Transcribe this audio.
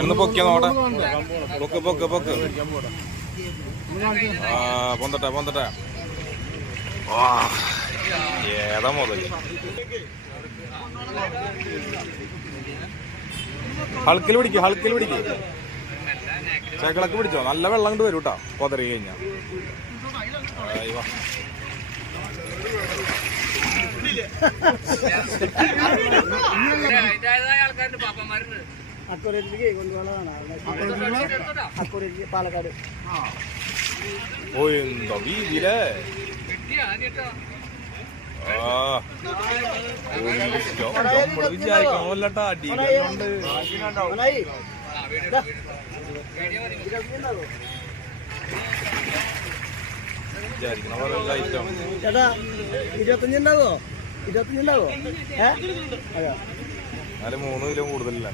എന്ന് പൊക്കിയ നോട്ടെ. പൊക്ക് പൊക്ക് പൊക്ക്. പൊന്തട്ടെ പൊന്തട്ടെ. ഏതാ മുതൽ ഹൾക്കിൽ പിടിക്കും, ഹൾക്കിൽ പിടിക്കും. ചേക്കളൊക്കെ പിടിച്ചോ. നല്ല വെള്ളം കൊണ്ട് വരും കേട്ടോ പൊതറി കഴിഞ്ഞാ. പാലക്കാട് ഓ എന്താ വീതിയിലേ. വിചാരിക്കണമല്ലട്ടാ അടിയിലുണ്ട്. വിചാരിക്കണ പോലെ ഐറ്റം. ചേട്ടാ 25 ഉണ്ടാവോ? 25 ഉണ്ടാവോ? എന്നാലും 3 കിലോ കൂടുതലില്ല.